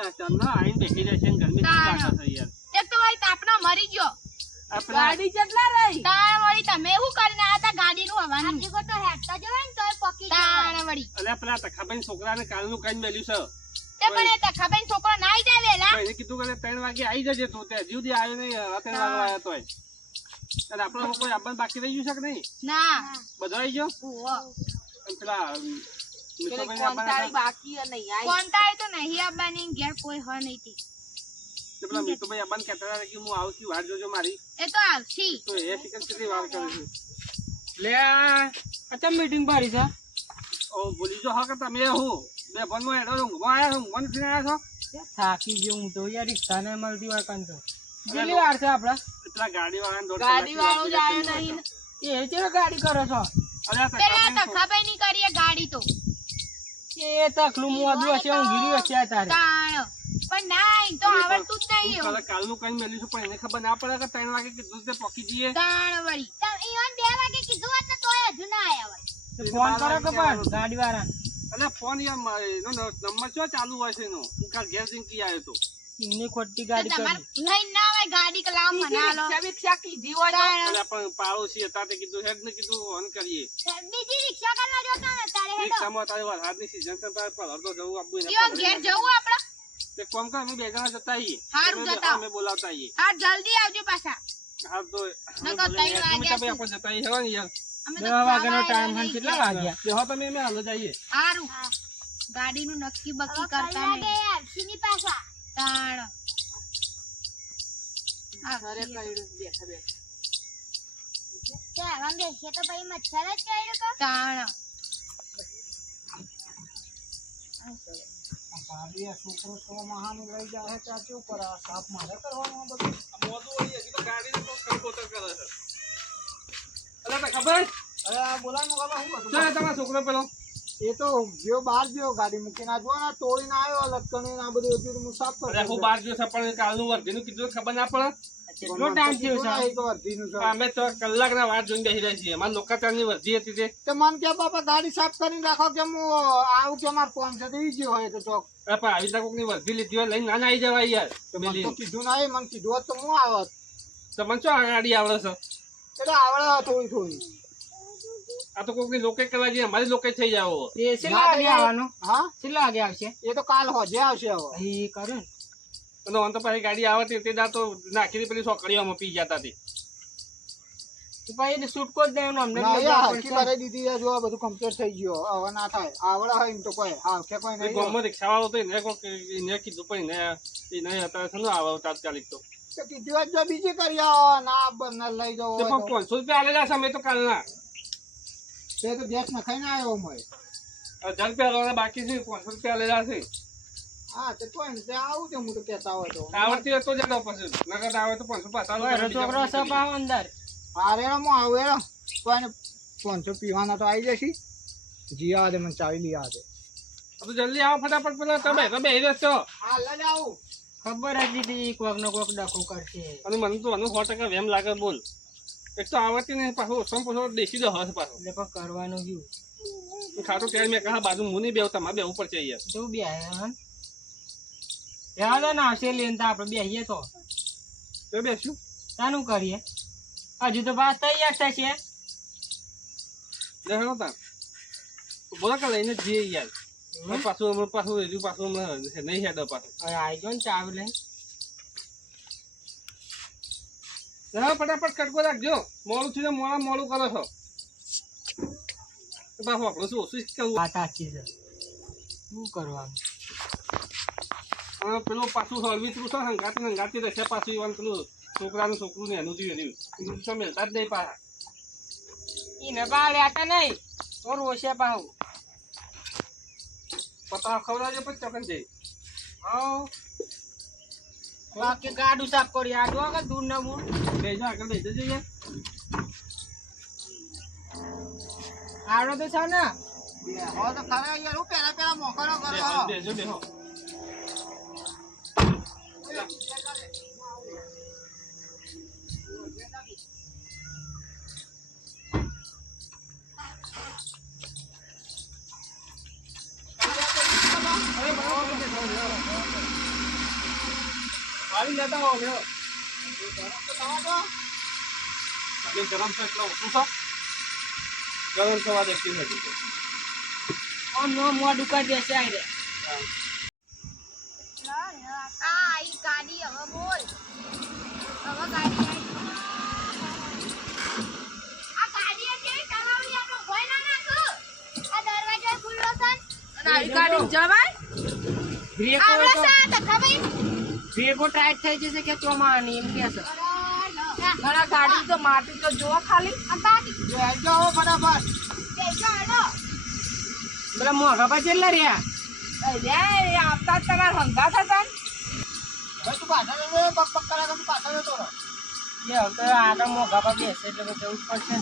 અરે ચન્ના આઈને બેસી રહેશે ને ગરમી થી લાગે છે યાર. એક તો ભાઈ તાપનો મરી ગયો. ગાડી કેટલા રહી? તાણ વળી તમે શું કરીને આયા તા ગાડીનું હવાનું? આજી તો હેડતા જવાય ને તોય પકી તાણ વળી. અરે પેલા તખાભાઈ છોકરાને કાલનું કઈ મેલ્યું છે. તે પણ એ તખાભાઈ છોકરો નાઈ જાય વેલા. એને કીધું કે 3 વાગે આવી જજે તું તે હજી સુધી આવ્યો નહીં. 3 વાગે આવ્યો તોય. અને આપણો કોઈ આપણ બાકી રહી ગયું છે કે નહીં? ના બધા આવી ગયો. ઓહો અને પેલા કોંતાળી બાકી નહીં આઈ. કોંતાળી તો નહીં આવવાની ઘેર કોઈ હ નહીં તી. પેલા મીતુભાઈ અબાન કહેતા હતા કે હું આવું છું વાર જોજો મારી. એ તો આવશી. તો એ સિકન કેટલી વાર કરે છે. લે અચ્છા મીટિંગ ભરી છે. ઓ બોલી જો હા કે તમે હું બે ભણમાં એડો ઊંઘમાં આવ્યા છો ઊંઘમાં નથી આવ્યા છો. થાકી ગયો હું તો યાર રિક્ષા ને મળતી વાર કાન તો કેટલી વાર છે આપડા પેલા ગાડી વાળાને ગાડી વાળો જ આવ્યો નહીં. એ ચેલો ગાડી કરો છો. અરે આ પેલા તખાભાઈ તખાભાઈ ની કરીએ ગાડી તો એ તકલું મોદું હશે હું ગીરી હશે તારે. તાણ પણ ના ઈ તો આવડતું જ નહીં એવું. કાલનું કઈ મેલ્યું છે પણ એને ખબર ના પડે કે 3 વાગે કીધું તે પોકી જઈએ. તાણ વળી ઈવન 2 વાગે કીધું હોત ને તોય હજુ ના આયા હોય. ફોન કરો કે પણ ગાડી વાળા અરે ફોન યાર એનો નંબર શું ચાલુ હોય છે એનો હું કાલ ઘેર જઈને આવ્યો તો. એમની ખોટી ગાડી તમારે કરી લઈને ના હોય ગાડી કે લાવ મનાલો. રિક્ષા કીધી હોય તો અરે પણ પાડોશી હતા તે કીધું હેડ ને કીધું ફોન કરીએ. બીજી રિક્ષા કરવા જોતા ને તારે હેડો. રિક્ષામાં તારે વરસાદની સીઝન છે તારે પર તો જવું આપવું ઈવન ઘેર જવું આપણે. તે કોમ કર અમે 2 જણા જતા આવીએ. હારું જતા. અમે બોલાવતા આવીએ. હા જલ્દી આવજો પાછા. હા તો નકર 3 વાગ્યા આપણે જતા આવીએ હેવા ને યાર. અમે 2 વાગ્યાનો ટાઈમ હન કેટલા વાગ્યા? બેહો તમે અમે હાલ જઈએ. હારું ગાડીનું નક્કી બક્કી કરતા નહીં આવશીની પાછા. તાણ ઘરે કઈડું બેઠા બેઠા. તાણ છોકરો 100 મહાનું લઈ જાય ત્યાં કેવું કરે સાફ મારે કરવાનું બધું. મોદું હોય હજી તો ગાડીને તો કંકોતર કરે છે. અરે તો ખબર અરે બોલાનો બાબા હું બધું છે તમારો છોકરો પેલો એ તો ગયો બહાર ગયો ગાડી મૂકીને આ જો ને તોડીને આવ્યો લટકણીને આ બધું એટલું હું સાફ અરે હું બહાર ગયો છે પણ કાલનું વર્ધીનું કીધું ખબર ના પડે. કેટલો ટાઈમ થયો છે? અમે તો કલાકના વાર જોઈને બેસી રહ્યા છીએ. અમારે લોકાચારની વર્ધી હતી તે મન કે બાપા ગાડી સાફ કરીને રાખો કે હું આવું કે મારે 500 દેવી ગયો હોય તો ચોક અરે પણ આવી રીતે કોકની વર્ધી લીધી હોય લઈને ના આવી જવાય યાર. મને તો કીધું ના મને કીધું હોત તો હું આવત. તમને શું ગાડી આવડે છે? એટલે આવડે થોડી થોડી. આ તો કોકની લોકે કરવા જઈએ અમારી લોકે થઈ જાવ. એ છેલ્લા આગે આવવાનું. હા છેલ્લા આગે આવશે એ તો કાલ હોજે આવશે હવે એ કરે ને. અને આમ તો પાછી ગાડી આવતી તે દા તો નાખી પેલી સોકડીઓમાં પી જતા હતી. તો ભાઈ એને છૂટકો જ દેવાનો અમને હરકી ભરાઈ દીધી છે. જો આ બધું કમ્પ્લીટ થઈ ગયો હવે ના થાય આવડે હોય એમ તો કોઈ હા કે કોઈ નહીં. ગામમાં રિક્ષા વાળો તો એને કોક એને કીધું પણ એને અત્યારે શું આવે તાત્કાલિક તો કીધું હોય જો બીજી કરી આવો ના બંને લઈ જાઓ તે પણ 500 રૂપિયા આલેલા છે અમે તો કાલના. તે તો ગેસ નખાઈને આવ્યો મય 1000 રૂપિયા આલેલા બાકી છે 500 રૂપિયા આલેલા છે. હા તે કોઈ ને તે આવું તે હું તો કહેતા હોય તો આવડતી હોય તો જ આલો પછી નકર આવે તો 500 પાછા છોકરો સપાવ અંદર. હા રે હું આવું એરો કોઈને 500 પીવાના તો આવી જશે. જી આ દે મને ચાવી લઈ આ દે. તો જલ્દી આવો ફટાફટ પેલા તમે હેરો છો. હા લઈ આવું. ખબર હતી તી કોક નો કોક ડખો કરશે. અને મને તો 100% વેમ લાગે બોલ. એક તો આવડતી નહીં પાછું સંપૂર્ણ દેશી દો હશે પાછું. એટલે પણ કરવાનું શું? ખાતો ત્યારે મેં કહા બાજુ મુની બેવ તમારે બેવું પડશે યાર. તો બે હન યાદ ના આવશે લેન તો આપણે બેહીએ તો બેસું તાનું કરીએ હજુ તો બાત તૈયાર થશે. દેખો તા બોલા કે લઈને જઈએ યાર. પાછું નહીં હેડો પાછું. હવે આવી ગયો ને ચાવી લઈને. ફટાફટ કટકો રાખજો. મોડું થયું મોડું કરો છો. પાછું આપણું શું ઓછું કરવું. વાત સાચી છે. શું કરવાનું? પેલું પાછું હળવી તું છે હંગાતી રહેશે પાછું ઈવન પેલું છોકરાનું છોકરું ને એનું થયું શું મેળતા જ નહીં પાછા. એને બાળે આટા નહીં તો રોશે પાહુ પતા ખવડાવજો પછી ચોકન જઈ. હા બાકી ગાડું સાફ કરી આડું આગળ દૂર ના મૂળ લઈ જા આગળ લઈ જજો યાર. આડો તો છે ને હો તો ખરા યાર હું પેલા મોકલો કરો. બેજો બેહો. અરે લેતા આવો લ્યો. એટલે ગરમ છે એટલે ઓછું છે. ગરમ થવા દેતી નથી. મોઢું કરી દેશે આ રે. આ ઈ ગાડી હવે બોલ. હવે ગાડી આ ગાડી કેવી ચલાવવી આનો ભય ના નાખ. આ દરવાજો ખુલ્લો છે અને આવી ગાડી જવાય. બ્રેક આવડે છે તો ખબર. બ્રેકો ટાઈટ થઈ જશે કે ચોમાની એમ કે છે ઘણા ગાડી તો માટી તો જોવા ખાલી આ ગાડી આવી જાઓ ફટાફટ બેસો હેડો. પેલા મોઘા પછી એટલે રહ્યા આપતા તમારા હંગા થતા તું પાછળ પગ પગ કરા તું પાછળ જતો રહો એ હવે આગળ મોઘા પર બેસે એટલે જવું જ પડશે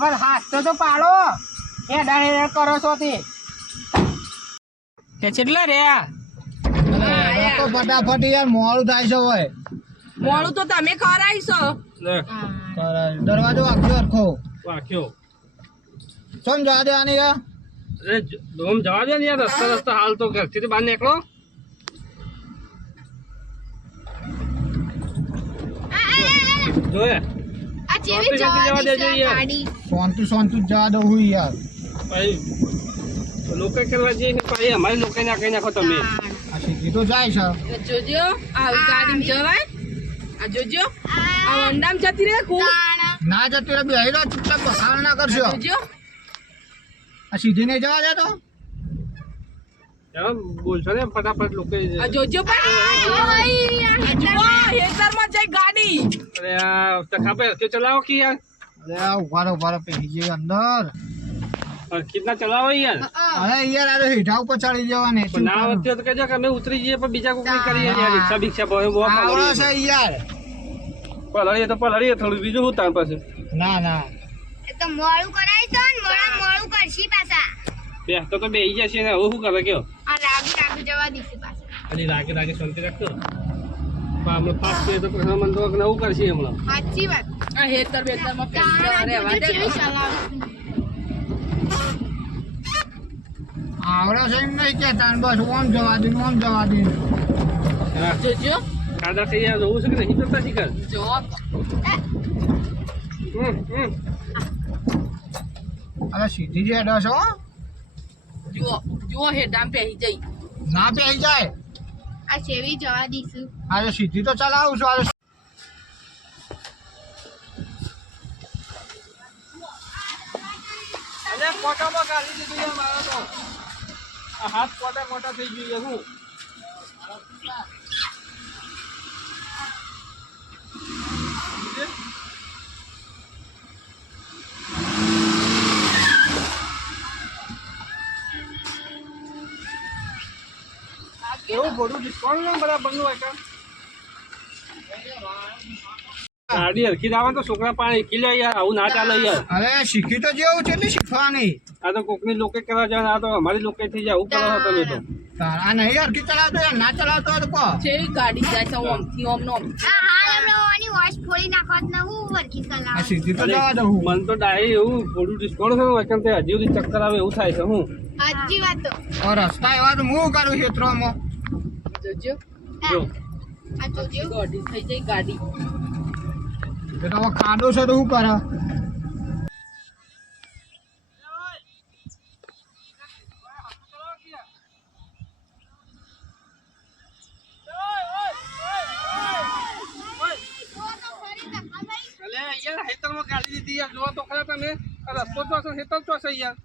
પણ હાથ તો પાડો એ ડાણે કરો છો તે કેટલા રહ્યા તો ફટાફટ યાર મોડું થાય છે હોય મોડું તો તમે કરાઈશો લે દરવાજો વાગ્યો હરખો વાક્યો. ચમ જવા દે આની યાર અરે ડોમ જવા દે ને યાર. રસ્તા હાલ તો ઘરથી બહાર નીકળો. જોયે આ જેવી જવા દેશે ગાડી. શાંતિ જવા દઉં હું યાર ભાઈ લોકો કરવા જઈએ ને ભાઈ અમારી લોકો ના કઈ નાખો તમે. આ સીધી તો જાય છે જોજો આવી ગાડીમાં જવાય આ જોજો આ વંડામ જતી રહે ખૂબ ના જતી રે બેહી રહો ચૂપચાપ બખાડ ના કરશો જોજો આ સીધી નહીં જવા દે તો એમ બોલશો ને ફટાફટ લોકો. આ જોજો પણ જુઓ હેતરમાં જઈ ગાડી અરે આ તખાપે હરખી ચલાવો કે યાર. અરે આ ઉભારો પેહી જઈ અંદર હરખી ચલાવો યાર. અરે યાર આ હીઠા ઉપર ચડી જવાને પણ ના આવડતી હોય તો કહેજો કે અમે ઉતરી જઈએ પણ બીજા કોઈ કરીએ યાર. રિક્ષા બિક્ષા બહુ આવડે છે યાર પલળીએ તો પલળીએ થોડું બીજું શું તાર પાસે. ના એ તો મોળું કરાય છે ને મોળું કરશી પાછા. બેસતો તો બેસી જશે ને હવે શું કરે કયો. આ રાગી જવા દીધી પાછા. અરે લાગે શાંતિ રાખતો. પણ હમણાં પાસ કરીએ તો પછી મને તો નવું કરશે હમણાં. સાચી વાત. આ હેતર બેતરમાં રહેવા દે જેવી ચલાવે. આવડે છે એમ નહીં કેતા બસ ઓમ જવા દે જોજો કાદા થઈ યાર જોવું છે કે નહીં કરતા શીખર. જો અરે સીધી જે અડો છો જુઓ હેડામ પહેરી જઈ ના બેહી જાય આ જેવી જવા દીધું. આજે સીધી તો ચલાવું છું આજે અરે કોટામાં ગાલી દીધું યાર મારો તો. આ હાથ કોટા થઈ ગયું યાર હું. એવું બધું ડિસ્કાઉન્ટ ને બરાબર નું હોય કામ. ગાડી હરખી જ આવે તો છોકરા પાણી ખીલે યાર. આવું ના ચાલે યાર. અરે શીખી તો જેવું છે એટલે શીખવાની આ તો કોકની લોકો કરવા જવાના. આ તો અમારી લોકો થઈ જાય. આવું કરો છો તમે તો. આ નહીં હરખી ચલાવતો યાર ના ચલાવતો હોય તો કહો છે ગાડી જાય છે ઓમથી ઓમનો ઓમ આ હાલ એમનો ઓની વોશ ફોડી નાખત ને હું વરખી આ ચલાવે. સીધી તો જવા દઉં મન તો ડાય એવું થોડું ડિસ્કાઉન્ટ છે ને કેમ તે હજી સુધી ચક્કર આવે એવું થાય છે હું. સાચી વાત તો. રસ્તા એવા તો હું કરું ક્ષેત્રોમાં જોજો જો આ જોજો. ગાડી થઈ જઈ ગાડી એ તો હવે ખાડો છે તો શું કરે અલે યાર હેતરમાં ગાડી દીધી યાર. જોવા તો ખરા તમે. આ રસ્તો તો હશે હેતર તો હશે યાર.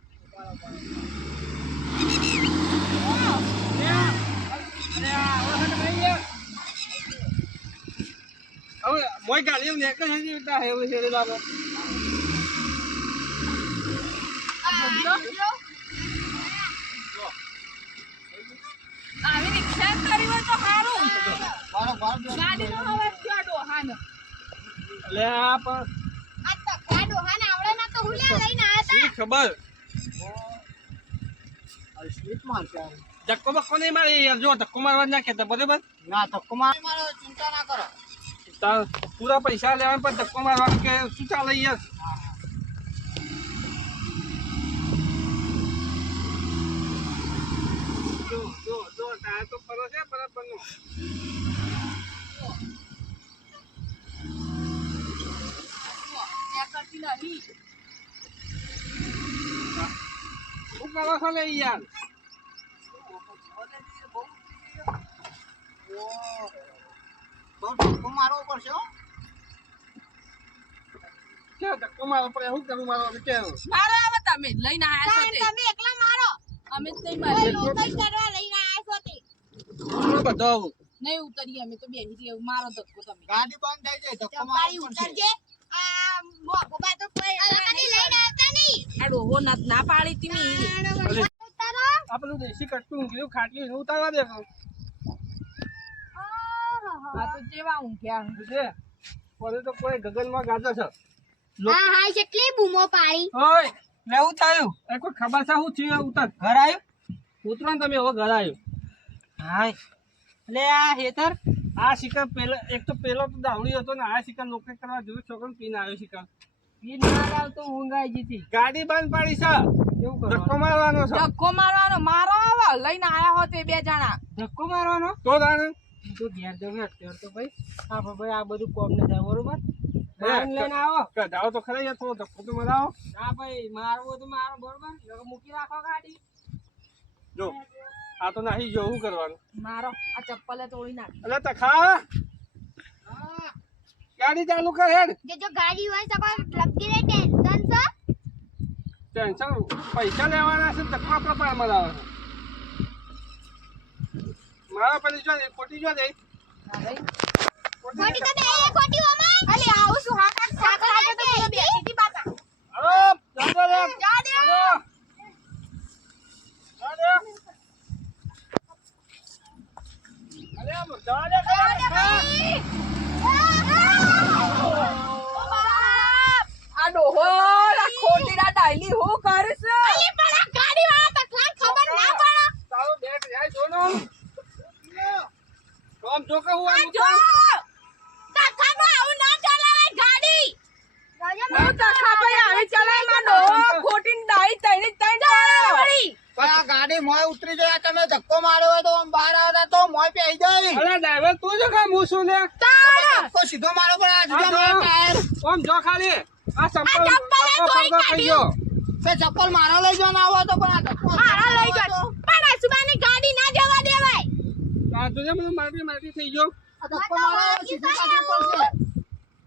હવે મોય ગાડી નીકળે છે રીતના એવું છે લાગે. આવી રિક્ષા કરી હોય તો સારું બરોબર ગાડીનો હવે ક્યાં ડોહાનો અલે આ પણ આ તકડા ડોહાને આવડે ના તો હું લે લઈને આયા શી ખબર. સ્લીપ મારશે ધક્કો બક્કો નહીં મારે યાર. જો ધક્કો મારવા જ ના કહેતા બરાબર. ના ધક્કો મારો ચિંતા ના કરો તાર પૂરા પૈસા લેવા પણ ધક્કો મારવા કે શું ચાલે યાર. જો આ તો ફરો છે બરાબરનો. ત્યાં કરતી નહીં. શું કરો છો લે યાર? બહુ ધક્કો મારવો પડશે હો. કે ધક્કો મારો પડે શું કરું મારો કે મારો હવે તમે લઈને આયા છો તે. તમે એકલા મારો અમે જ નહીં કોઈ મારી. લોકો જ કરવા લઈને આયા છો તે બધો આવું નહીં ઉતરીએ અમે તો બેસી રહીએ. મારો ધક્કો તમે. ગાડી બંધ થઈ જાય ધક્કો ચપાઈ મારવો પડશે. ઉતરજે આ મોગોબા તો કોઈ અલગની લઈને આવતા નહીં આ ડોહો ના પાડી તી મી. ઉતારો આ પેલું દેશી કટકું ઊંઘ્યું ખાટલી એનું ઉતારવા દે આ તો જેવા ઊંઘ્યા. છે પડે તો કોઈ ગગનમાં ગાજો છે. હા હા કેટલી બૂમો પાડી ઓય લેવું થયું એ કોઈ ખબર છે શું થયું ઉતર ઘર આવ્યું ઉતરો ને તમે હવે ઘર આવ્યો. હાય એટલે આ હેતર આ શિકાર પેલો એક તો પેલો તો દાવડી હતો ને આ શિકાર નોકરી કરવા જોયું છોકરો પીને આવ્યો શિકાર. ઈ ના લાવ તો ઊંઘાઈ જીતી ગાડી બંધ પાડી છે એવું ધક્કો કરો મારવાનો છે ધક્કો મારવાનો મારો હવે લઈને આયા હો તે બે જણા. ધક્કો મારવાનો તો તાણે તો ઘેર જવું અત્યારે તો ભાઈ આપણે ભાઈ આ બધું કોમ ને થાય બરોબર મારીને લઈને આવો કઢાવો તો ખરા યાર થોડો ધક્કો તો મરાવો. ના ભાઈ મારવું તો મારો બરોબર હવે મૂકી રાખો ગાડી જો આ તો નાહી ગયો શું કરવાનું? મારો આ ચપ્પલે તોડી નાખ. અલે તખા ગાડી ચાલુ કર હેડ. જો ગાડી હોય તો લગી રે ટેન્શન છે ટેન્શન પૈસા લેવાના છે ધક્કો આપણા પાર મરાવે છે. મારા પેલી જો ને ખોટી જો દે હા ભાઈ. ખોટી તો બે ખોટી ઓમાં અલી આવું શું હા કાક સાકર આજે તો પૂરો બેઠી હતી બાપા અરે જાજો રે જા દે જાજો અરે આમ જાજો આ ડોહો આ ખોટી ના ડાયલી હું કરીશ. અલી પણ આ ગાડી વાળા તકલાન ખબર ના પડે તારો બેટ જાય જોનો તો આમ જો કહું આમ જો તખામાં આવું ના ચલાવે ગાડી હું તખા ભાઈ આવી ચલાય માં ડોહો ખોટી ડાઈ તઈને તઈને વળી પણ આ ગાડી મોય ઉતરી જાય તમે ધક્કો માર્યો હોય તો આમ બહાર આવતા તો મોય પેઈ જાય. અરે ડ્રાઈવર તું જો કામ હું છું ને ધક્કો સીધો મારો પણ આ જુદા મારા ટાયર. આમ જો ખાલી આ સંપલ આ ચપ્પલ આખો ધોઈ ફરતો થઈ ગયો. તે ચપ્પલ મારા લઈ જવાના આવો તો પણ આ ધક્કો મારા લઈ ગયો પણ અસુબાની ગાડી ના જવા દેવાય આ તો જે બધું માટી થઈ ગયો. આ ધક્કો મારો સીધું કાઢવું પડશે.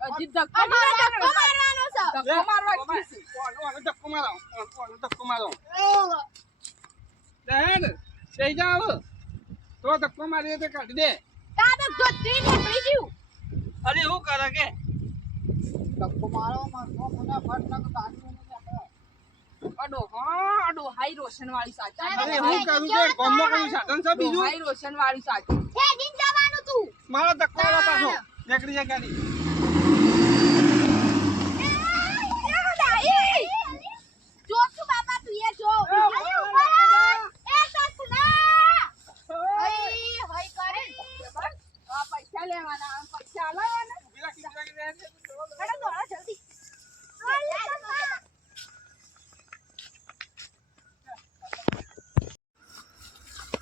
હજી ધક્કો અમારે ધક્કો મારવાનો. મારવાનો છે ધક્કો મારવા ઓનો ધક્કો મારો ઓનો ધક્કો મારો હેડ થઈ જાવ તો ધક્કો મારી તે કાઢી દે. તા તો ગોત્રી નીકળી ગયું અરે હું કરે કે ધક્કો મારો મારો મને ફટ ના ગાડી અડો હાઈ રોશન વાળી સાચી. અરે હું કરું કે કોમમાં કયું સાધન છે બીજું હાઈ રોશન વાળી સાચી. હે દિન જવાનું તું મારો ધક્કો આલો પાછો નીકળી જાય ગાડી. જો તું બાપા તું એ જો અરે ઉપર એ સસલા હઈ હઈ કરે આ પૈસા લેવાના પૈસા આલાવાના. ઉભી રાખી દે. હેડો દોડો જલ્દી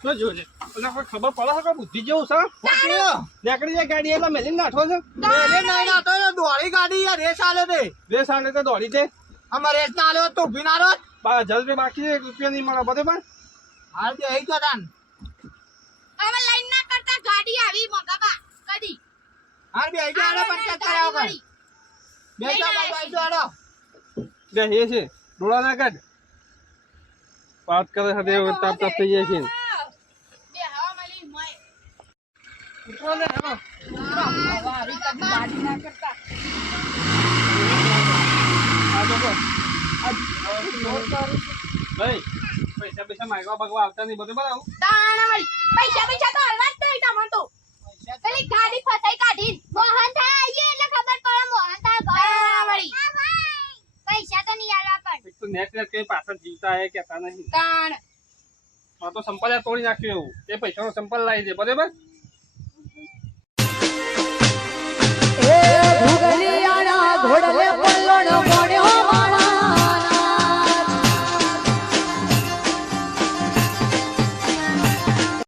જો જોજે અને કોઈ ખબર પડે છે કે બુદ્ધિ જેવું છે નીકળી જાય ગાડી એટલે મેલીને નાખો છે. રેસ નહીં ના તો દોડી ગાડી યાર રેસ આલે તે બે સાલે તો દોડી છે આમાં રેસ ના આલે તો ઊભી ના રોત 1000 રૂપિયા બાકી છે 1 રૂપિયા નહીં મળે બરોબર. હાલ તે હઈ ગયો તાન હવે લાઈન ના કરતા ગાડી આવી મગાબા કદી હાલ બે હઈ ગયો આડો પંચાયત કરાવો કર બે જા બાબા હઈ ગયો આડો બે હે છે ડોળા ના કાઢ વાત કરે છે દેવ તાપ તાપ થઈ જાય છે. બે હવા મળી મોય ઉતરો ને હેલો હવે આવી કદી ગાડી ના કરતા. આ જો ભાઈ પૈસા પૈસા માંગવા બગવા આવતા નહીં બરોબર આવું તાણા મળી પૈસા પૈસા તો હલવા જ નહીં તમને તો પેલી ગાડી ફસાઈ કાઢી મોહન થાય આઈએ એટલે ખબર પડે મોહન થાય તાણા મળી પૈસા તો નહીં આલવા પણ એક તો નેટ નેટ કઈ પાછળ જીવતા હે કેતા નહીં. તાણ આ તો સંપલ તોડી નાખ્યું એવું એ પૈસાનો સંપલ લાવી દે બરોબર.